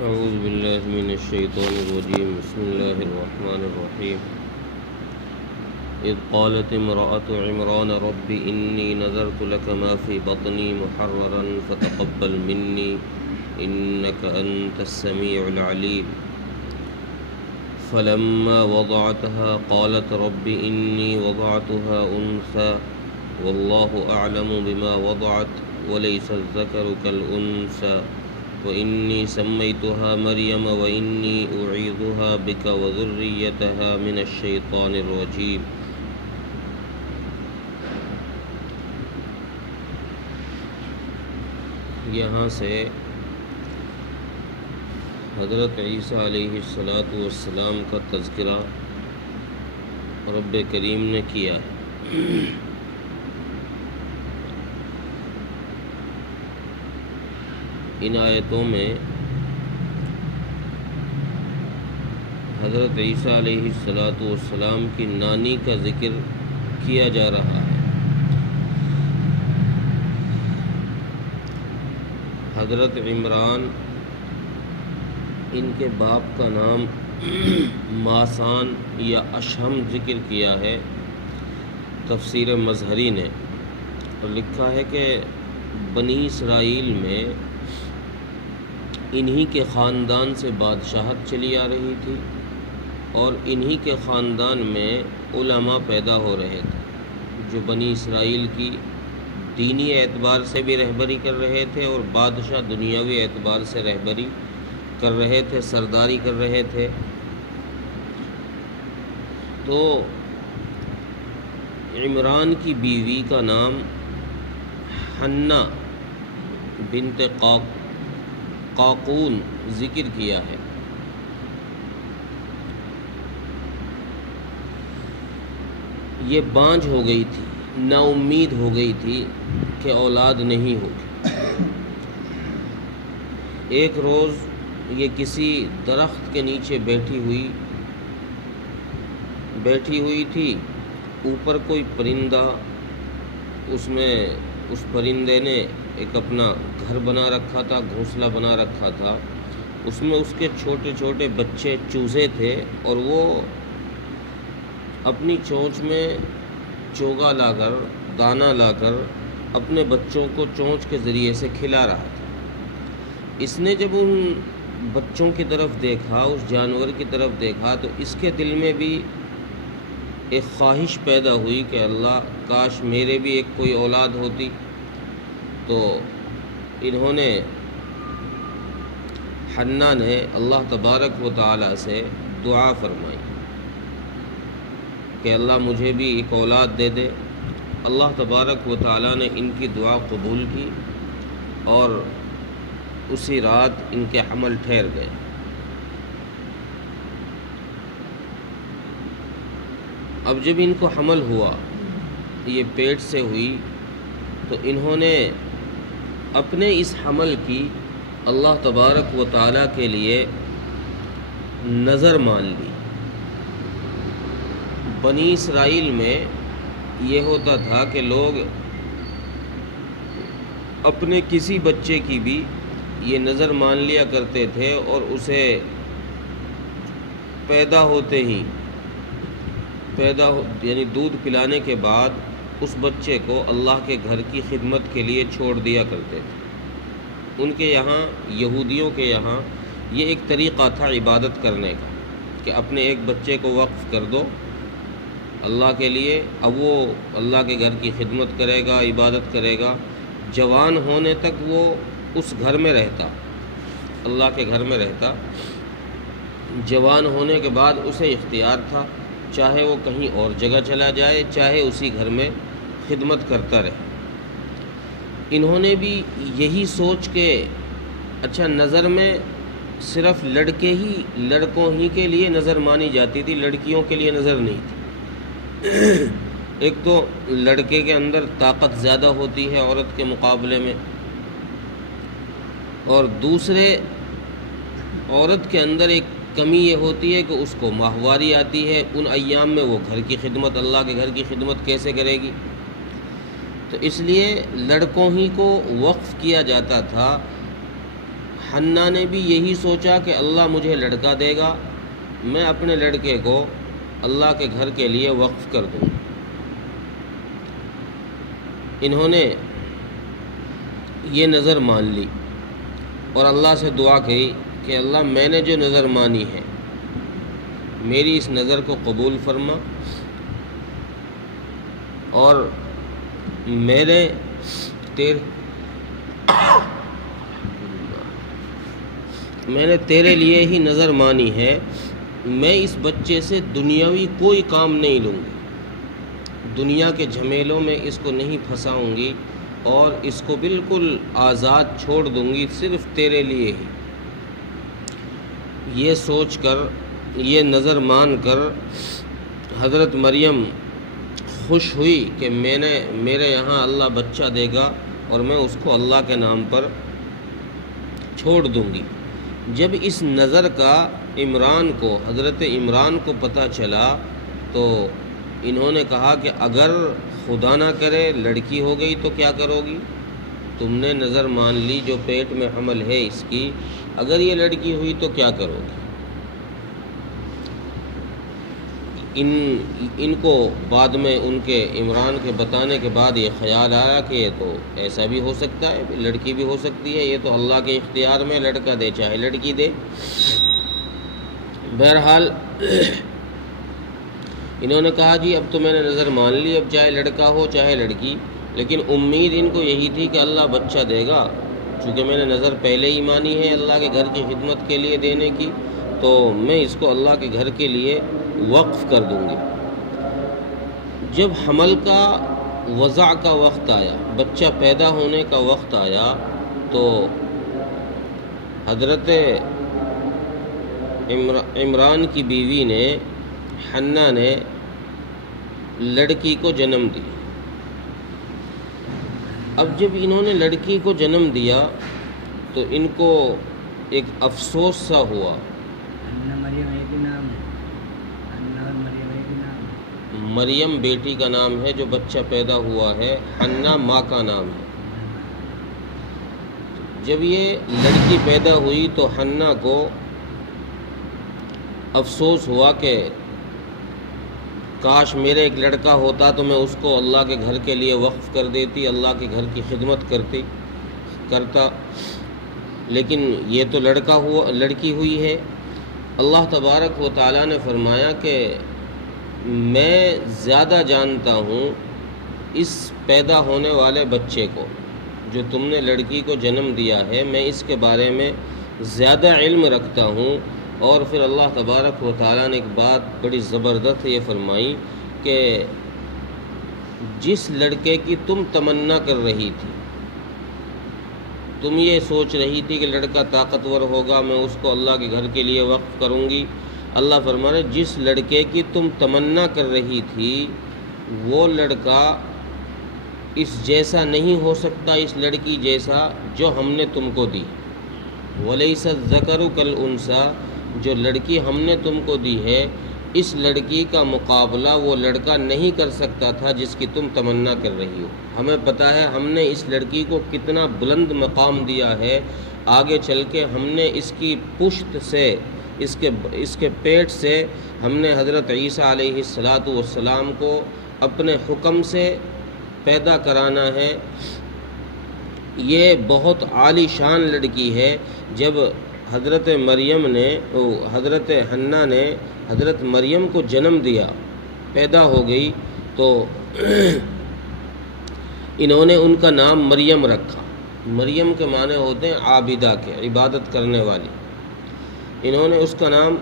أعوذ بالله من الشيطان الرجيم. بسم الله الرحمن الرحيم. إذ قالت امرأة عمران رب إني نذرت لك ما في بطني محررا فتقبل مني إنك أنت السميع العليم. فلما وضعتها قالت رب إني وضعتها أنثى والله أعلم بما وضعت وليس الذكر كالأنثى وإني سميتها مريم وإني أعيذها بك وذريتها من الشيطان الرجيم. یہاں سے حضرت عیسیٰ علیہ السلام کا تذکرہ رب کریم نے کیا ہے. ان آیتوں میں حضرت عیسیٰ علیہ السلام کی نانی کا ذکر کیا جا رہا ہے. حضرت عمران، ان کے باپ کا نام ماسان یا اشہم ذکر کیا ہے تفسیر مظہری نے، اور لکھا ہے کہ بنی اسرائیل میں انہی کے خاندان سے بادشاہت چلی آ رہی تھی اور انہی کے خاندان میں علماء پیدا ہو رہے تھے جو بنی اسرائیل کی دینی اعتبار سے بھی رہبری کر رہے تھے اور بادشاہ دنیاوی اعتبار سے رہبری کر رہے تھے، سرداری کر رہے تھے. تو عمران کی بیوی کا نام حنہ بنت قاقون ذکر کیا ہے. یہ بانجھ ہو گئی تھی، نا امید ہو گئی تھی کہ اولاد نہیں ہوگی. ایک روز یہ کسی درخت کے نیچے بیٹھی ہوئی تھی. اوپر کوئی پرندہ، اس پرندے نے ایک اپنا گھر بنا رکھا تھا، گھونسلہ بنا رکھا تھا. اس میں اس کے چھوٹے چھوٹے بچے چوزے تھے اور وہ اپنی چونچ میں چوگا لا کر، دانہ لا کر اپنے بچوں کو چونچ کے ذریعے سے کھلا رہا تھا. اس نے جب ان بچوں کی طرف دیکھا، اس جانور کی طرف دیکھا، تو اس کے دل میں بھی ایک خواہش پیدا ہوئی کہ اللہ کاش میرے بھی ایک کوئی اولاد ہوتی. تو انہوں نے، حنہ نے اللہ تبارک و تعالی سے دعا فرمائی کہ اللہ مجھے بھی ایک اولاد دے دے. اللہ تبارک و تعالی نے ان کی دعا قبول کی اور اسی رات ان کے حمل ٹھہر گئے. اب جب ان کو حمل ہوا، یہ پیٹ سے ہوئی، تو انہوں نے اپنے اس حمل کی اللہ تبارک و تعالی کے لیے نظر مان لی. بنی اسرائیل میں یہ ہوتا تھا کہ لوگ اپنے کسی بچے کی بھی یہ نظر مان لیا کرتے تھے اور اسے یعنی دودھ پلانے کے بعد اس بچے کو اللہ کے گھر کی خدمت کے لیے چھوڑ دیا کرتے تھے. ان کے یہاں، یہودیوں کے یہاں، یہ ایک طریقہ تھا عبادت کرنے کا کہ اپنے ایک بچے کو وقف کر دو اللہ کے لیے. اب وہ اللہ کے گھر کی خدمت کرے گا، عبادت کرے گا، جوان ہونے تک وہ اس گھر میں رہتا، اللہ کے گھر میں رہتا. جوان ہونے کے بعد اسے اختیار تھا، چاہے وہ کہیں اور جگہ چلا جائے، چاہے اسی گھر میں خدمت کرتا رہے. انہوں نے بھی یہی سوچ کے، اچھا نظر میں صرف لڑکوں ہی کے لیے نظر مانی جاتی تھی، لڑکیوں کے لیے نظر نہیں تھی. ایک تو لڑکے کے اندر طاقت زیادہ ہوتی ہے عورت کے مقابلے میں، اور دوسرے عورت کے اندر ایک کمی یہ ہوتی ہے کہ اس کو ماہواری آتی ہے. ان ایام میں وہ گھر کی خدمت، اللہ کے گھر کی خدمت کیسے کرے گی؟ تو اس لیے لڑکوں ہی کو وقف کیا جاتا تھا حنا نے بھی یہی سوچا کہ اللہ مجھے لڑکا دے گا، میں اپنے لڑکے کو اللہ کے گھر کے لیے وقف کر دوں۔ انہوں نے یہ نظر مان لی اور اللہ سے دعا کی کہ اللہ میں نے جو نظر مانی ہے میری اس نظر کو قبول فرما، اور میں نے تیرے لیے ہی نظر مانی ہے، میں اس بچے سے دنیاوی کوئی کام نہیں لوں گی، دنیا کے جھمیلوں میں اس کو نہیں پھنساؤں گی اور اس کو بالکل آزاد چھوڑ دوں گی، صرف تیرے لیے ہی۔ یہ سوچ کر، یہ نظر مان کر حضرت مریم خوش ہوئی کہ میرے یہاں اللہ بچہ دے گا اور میں اس کو اللہ کے نام پر چھوڑ دوں گی۔ جب اس نظر کا حضرت عمران کو پتہ چلا تو انہوں نے کہا کہ اگر خدا نہ کرے لڑکی ہو گئی تو کیا کرو گی؟ تم نے نظر مان لی جو پیٹ میں حمل ہے اس کی، اگر یہ لڑکی ہوئی تو کیا کرو گی؟ ان کو بعد میں ان کے عمران کے بتانے کے بعد یہ خیال آیا کہ یہ تو ایسا بھی ہو سکتا ہے، لڑکی بھی ہو سکتی ہے، یہ تو اللہ کے اختیار میں، لڑکا دے چاہے لڑکی دے۔ بہرحال انہوں نے کہا جی اب تو میں نے نظر مان لی، اب چاہے لڑکا ہو چاہے لڑکی، لیکن امید ان کو یہی تھی کہ اللہ بچہ دے گا، چونکہ میں نے نظر پہلے ہی مانی ہے اللہ کے گھر کی خدمت کے لیے دینے کی، تو میں اس کو اللہ کے گھر کے لیے وقف کر دوں گی۔ جب حمل کا وضع کا وقت آیا، بچہ پیدا ہونے کا وقت آیا، تو حضرت عمران کی بیوی نے، حنا نے لڑکی کو جنم دی۔ اب جب انہوں نے لڑکی کو جنم دیا تو ان کو ایک افسوس سا ہوا۔ مریم بیٹی کا نام ہے جو بچہ پیدا ہوا ہے، حنا ماں کا نام ہے۔ جب یہ لڑکی پیدا ہوئی تو حنا کو افسوس ہوا کہ کاش میرے ایک لڑکا ہوتا تو میں اس کو اللہ کے گھر کے لیے وقف کر دیتی، اللہ کے گھر کی خدمت کرتا، لیکن یہ تو لڑکی ہوئی ہے۔ اللہ تبارک و تعالیٰ نے فرمایا کہ میں زیادہ جانتا ہوں اس پیدا ہونے والے بچے کو، جو تم نے لڑکی کو جنم دیا ہے، میں اس کے بارے میں زیادہ علم رکھتا ہوں۔ اور پھر اللہ تبارک و تعالیٰ نے ایک بات بڑی زبردست یہ فرمائی کہ جس لڑکے کی تم تمنا کر رہی تھی، تم یہ سوچ رہی تھی کہ لڑکا طاقتور ہوگا، میں اس کو اللہ کے گھر کے لیے وقف کروں گی، اللہ فرما رہے جس لڑکے کی تم تمنا کر رہی تھی وہ لڑکا اس جیسا نہیں ہو سکتا، اس لڑکی جیسا جو ہم نے تم کو دی۔ وَلَيْسَ الذَّكَرُ كَالْأُنثَىٰ، جو لڑکی ہم نے تم کو دی ہے، اس لڑکی کا مقابلہ وہ لڑکا نہیں کر سکتا تھا جس کی تم تمنا کر رہی ہو۔ ہمیں پتہ ہے ہم نے اس لڑکی کو کتنا بلند مقام دیا ہے، آگے چل کے ہم نے اس کی پشت سے، اس کے پیٹ سے ہم نے حضرت عیسیٰ علیہ السلام کو اپنے حکم سے پیدا کرانا ہے۔ یہ بہت عالی شان لڑکی ہے۔ جب حضرت حنا نے حضرت مریم کو جنم دیا، پیدا ہو گئی، تو انہوں نے ان کا نام مریم رکھا۔ مریم کے معنی ہوتے ہیں عابدہ کے، عبادت کرنے والی۔ انہوں نے اس کا نام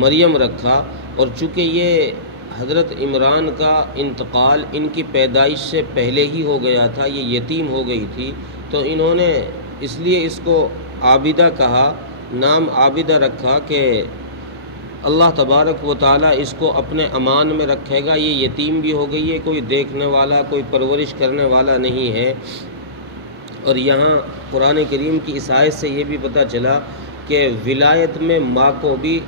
مریم رکھا، اور چونکہ یہ حضرت عمران کا انتقال ان کی پیدائش سے پہلے ہی ہو گیا تھا، یہ یتیم ہو گئی تھی، تو انہوں نے اس لیے اس کو عابدہ کہا، نام عابدہ رکھا کہ اللہ تبارک و تعالیٰ اس کو اپنے امان میں رکھے گا، یہ یتیم بھی ہو گئی ہے، کوئی دیکھنے والا، کوئی پرورش کرنے والا نہیں ہے۔ اور یہاں قرآن کریم کی اس آیت سے یہ بھی پتہ چلا کہ ولایت میں ماں کو بھی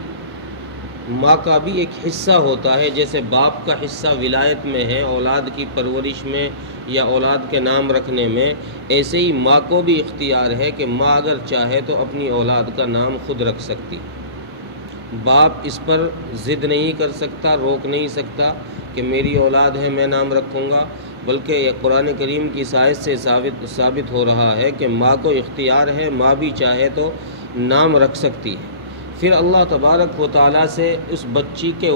ماں کا بھی ایک حصہ ہوتا ہے، جیسے باپ کا حصہ ولایت میں ہے اولاد کی پرورش میں یا اولاد کے نام رکھنے میں، ایسے ہی ماں کو بھی اختیار ہے کہ ماں اگر چاہے تو اپنی اولاد کا نام خود رکھ سکتی۔ باپ اس پر ضد نہیں کر سکتا، روک نہیں سکتا کہ میری اولاد ہے میں نام رکھوں گا، بلکہ یہ قرآن کریم کی آیت سے ثابت ہو رہا ہے کہ ماں کو اختیار ہے، ماں بھی چاہے تو نام رکھ سکتی ہے۔ پھر اللہ تبارک و تعالیٰ سے اس بچی کے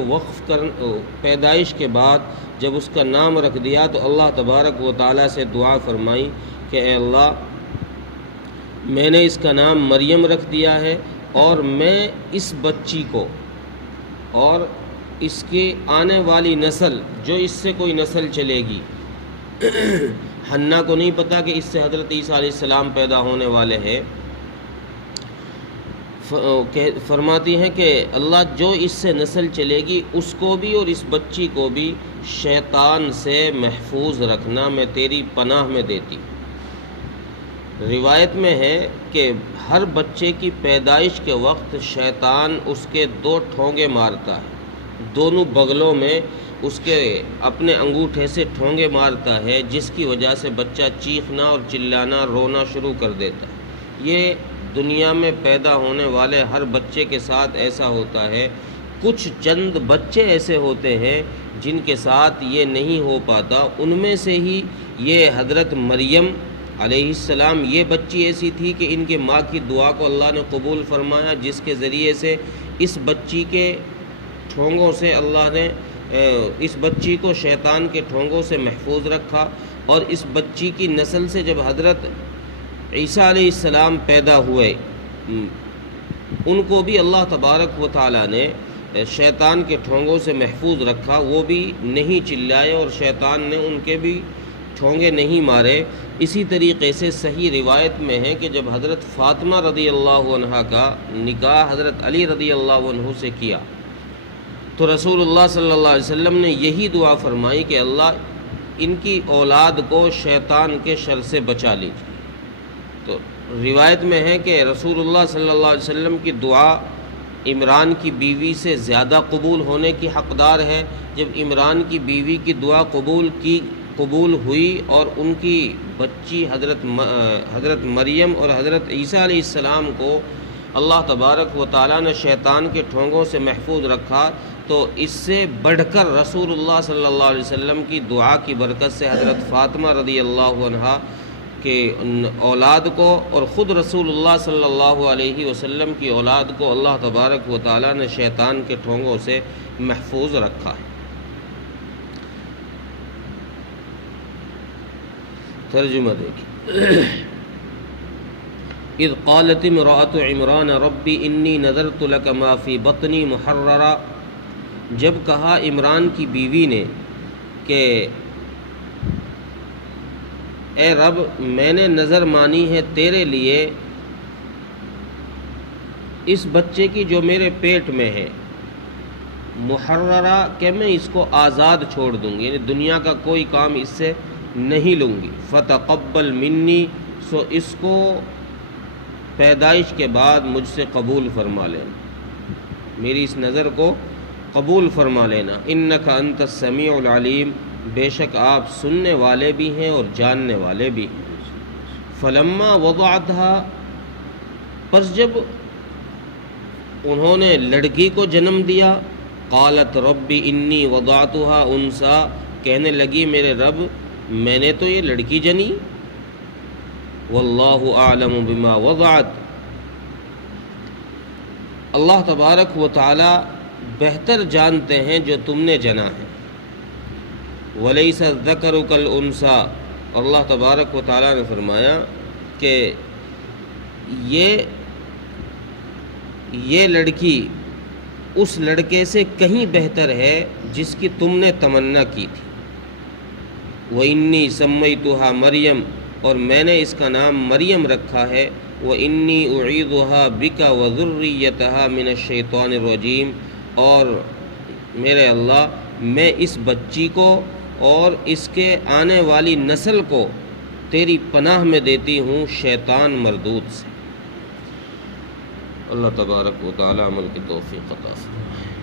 پیدائش کے بعد جب اس کا نام رکھ دیا تو اللہ تبارک و تعالیٰ سے دعا فرمائی کہ اے اللہ، میں نے اس کا نام مریم رکھ دیا ہے، اور میں اس بچی کو اور اس کی آنے والی نسل، جو اس سے کوئی نسل چلے گی، حنا کو نہیں پتا کہ اس سے حضرت عیسیٰ علیہ السلام پیدا ہونے والے ہیں، فرماتی ہیں کہ اللہ جو اس سے نسل چلے گی اس کو بھی اور اس بچی کو بھی شیطان سے محفوظ رکھنا، میں تیری پناہ میں دیتی۔ روایت میں ہے کہ ہر بچے کی پیدائش کے وقت شیطان اس کے 2 ٹھونگے مارتا ہے، دونوں بغلوں میں اس کے اپنے انگوٹھے سے ٹھونگے مارتا ہے، جس کی وجہ سے بچہ چیخنا اور چلانا، رونا شروع کر دیتا ہے۔ یہ دنیا میں پیدا ہونے والے ہر بچے کے ساتھ ایسا ہوتا ہے۔ کچھ چند بچے ایسے ہوتے ہیں جن کے ساتھ یہ نہیں ہو پاتا، ان میں سے ہی یہ حضرت مریم علیہ السلام، یہ بچی ایسی تھی کہ ان کے ماں کی دعا کو اللہ نے قبول فرمایا، جس کے ذریعے سے اس بچی کے ٹھونگوں سے اللہ نے اس بچی کو شیطان کے ٹھونگوں سے محفوظ رکھا، اور اس بچی کی نسل سے جب حضرت عیسیٰ علیہ السلام پیدا ہوئے، ان کو بھی اللہ تبارک و تعالیٰ نے شیطان کے ٹھونگوں سے محفوظ رکھا، وہ بھی نہیں چلائے اور شیطان نے ان کے بھی ٹھونگے نہیں مارے۔ اسی طریقے سے صحیح روایت میں ہے کہ جب حضرت فاطمہ رضی اللہ عنہ کا نکاح حضرت علی رضی اللہ عنہ سے کیا تو رسول اللہ صلی اللہ علیہ وسلم نے یہی دعا فرمائی کہ اللہ ان کی اولاد کو شیطان کے شر سے بچا لیجیے۔ تو روایت میں ہے کہ رسول اللہ صلی اللہ علیہ وسلم کی دعا عمران کی بیوی سے زیادہ قبول ہونے کی حقدار ہے۔ جب عمران کی بیوی کی دعا قبول ہوئی اور ان کی بچی حضرت مریم اور حضرت عیسیٰ علیہ السلام کو اللہ تبارک و تعالیٰ نے شیطان کے ٹھونگوں سے محفوظ رکھا، تو اس سے بڑھ کر رسول اللہ صلی اللہ علیہ وسلم کی دعا کی برکت سے حضرت فاطمہ رضی اللہ عنہا کے اولاد کو اور خود رسول اللہ صلی اللہ علیہ وسلم کی اولاد کو اللہ تبارک و تعالیٰ نے شیطان کے ٹھونگوں سے محفوظ رکھا ہے۔ ترجمہ دیکھیں۔ اذ قالت امرأة عمران ربی انی نذرت لک ما فی بطنی محررا، جب کہا عمران کی بیوی نے کہ اے رب، میں نے نظر مانی ہے تیرے لیے اس بچے کی جو میرے پیٹ میں ہے، محررہ کہ میں اس کو آزاد چھوڑ دوں گی، یعنی دنیا کا کوئی کام اس سے نہیں لوں گی۔ فتقبل منی، سو اس کو پیدائش کے بعد مجھ سے قبول فرما لینا، میری اس نظر کو قبول فرما لینا۔ انک انت السمیع العلیم، بے شک آپ سننے والے بھی ہیں اور جاننے والے بھی ہیں۔ فلما وضعتها، پس جب انہوں نے لڑکی کو جنم دیا، قالت ربی انی وضعتها انثی، کہنے لگی میرے رب میں نے تو یہ لڑکی جنی، واللہ اعلم بما وضعت، اللہ تبارک و تعالی بہتر جانتے ہیں جو تم نے جنا ہے۔ ولیس الذکر کالانثی، اللہ تبارک و تعالی نے فرمایا کہ یہ لڑکی اس لڑکے سے کہیں بہتر ہے جس کی تم نے تمنا کی تھی۔ وَإِنِّي سَمَّيْتُهَا مریم، اور میں نے اس کا نام مریم رکھا ہے۔ وَإِنِّي أُعِيذُهَا بِكَ وَذُرِّيَّتَهَا مِنَ الشَّيْطَانِ الرَّجِيمِ، اور میرے اللہ میں اس بچی کو اور اس کے آنے والی نسل کو تیری پناہ میں دیتی ہوں شیطان مردود سے۔ اللہ تبارک و تعالی عمل کی توفیق عطا فرمائے۔